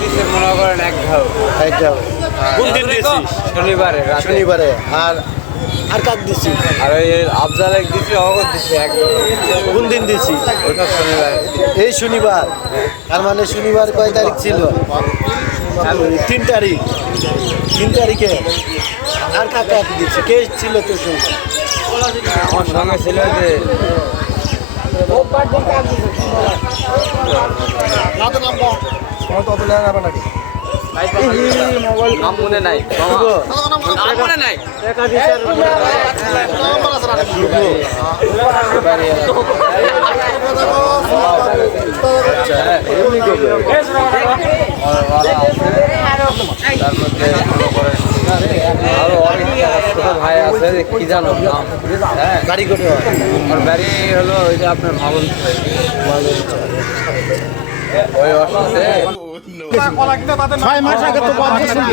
দিছে মনে করেন এক ঘাও। কোন দিন দিছিস? শনিবারে রাতে। শনিবারে আর কাক দিছি আর ওই আফজাল এক দিছে অগর দিছে এক ঘাও। কোন দিন দিছি ওটা শনিবারে। এই শনিবার তার মানে শনিবার কয় তারিখ ছিল 3 তারিখ 3 তারিখে আর কাক দিচ্ছে কে ছিল তোর সঙ্গে আমার সঙ্গে ছিল যে নাম মনে নাই। নাম মনে নাই। তার মধ্যে মনে করেন আরো অনেক ছোট ভাই আছে যে কি জানো নাম, হ্যাঁ গাড়ি করে আমার বাড়ি হলো ওই যে আপনার মামুন ওই অসুখে 6 মাস আগে তো বন্ধ ছিল।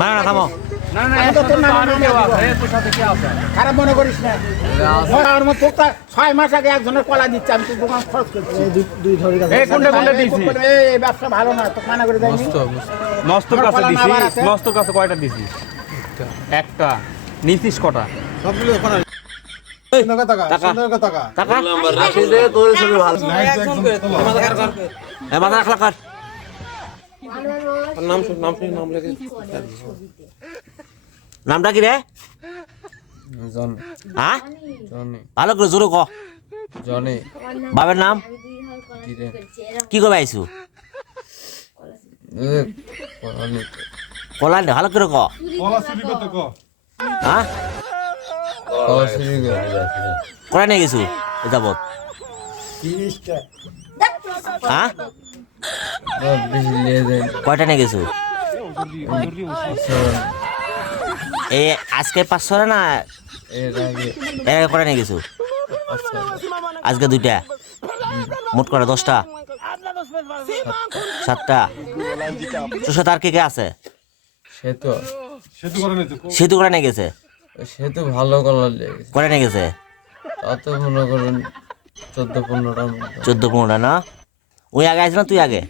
না থামো খারাপ মনে করিস না। আমার মতো 6 মাস আগে একজনের কলা দিচ্ছে, আমি তো দোকান খরচ করছি। দুই ধরে এই কোনটা দিছি? এই ব্যবসা ভালো না, তো মানা করে যাইনি। মস্তর কাছে দিছি। মস্তর কাছে কয়টা দিছি? একটা। নিছিস কটা? নামটা কি রে? হ্যাঁ ভালো করে জোরে ক। বাবার নাম কি করবে আইসু? কলা ভালো করে ক। হ্যাঁ করা নিয়ে গেছু যাবত? হ্যাঁ কয়টা নিয়ে গেছু? এই আজকে 500 না এর আগে কটা নিয়ে গেছু? আজকে 2টা, মোট করা 10টা 7টা। তোর সাথে আর কে কে আছে? সেতু করে নিয়ে গেছে। সেতু ভালো কলার করে নিয়ে গেছে তত মনে করেন 14-15টা 14-15টা না? ওই আগে আইস না তুই আগে?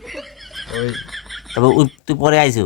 ওই তবে তুই পরে আইসু।